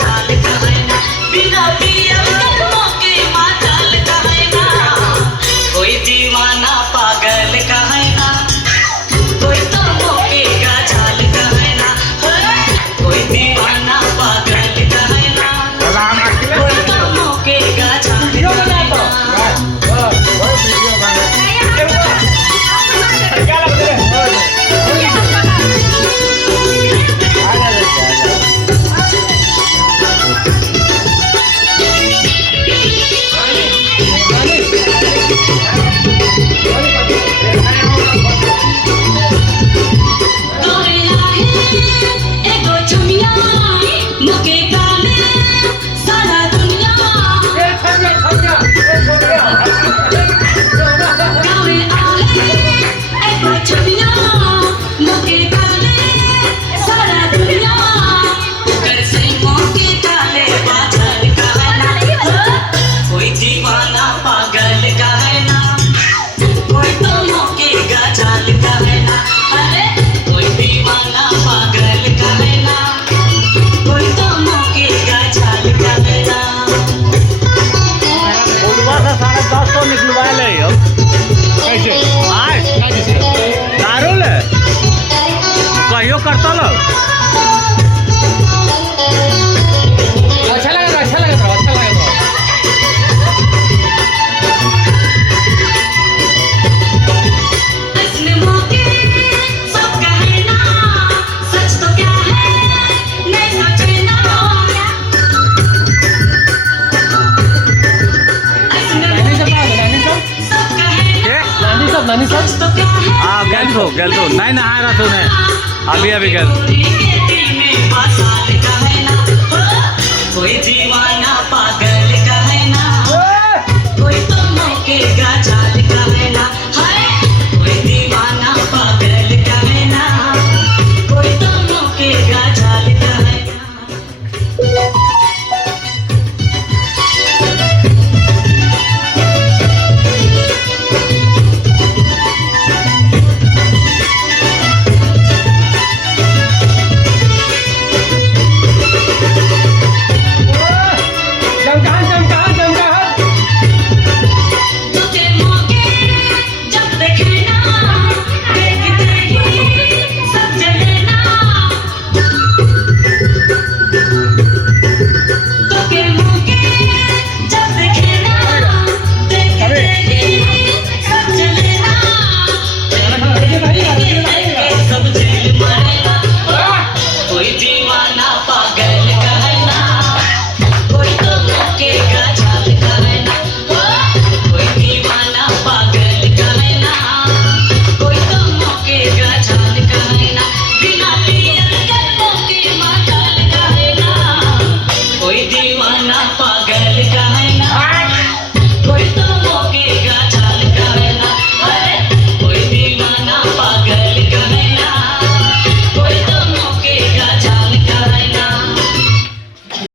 चाल कहना बिना पिया मौके माताल कहना कोई दीवाना पागल कहना कोई तो मौके का चाल कहना कोई दीवाना पागल कहना कोई तो मौके का चाल कहना कहियो करता लो अच्छा लगा था अच्छा लगा था अच्छा लगा था असली मौके सब कहना सच तो क्या है नहीं सोचना असली मौके सब कहना नानी सब सच तो क्या है हाँ गल तो नहीं नहा रहा तूने अभी गल के दिल में बसा ले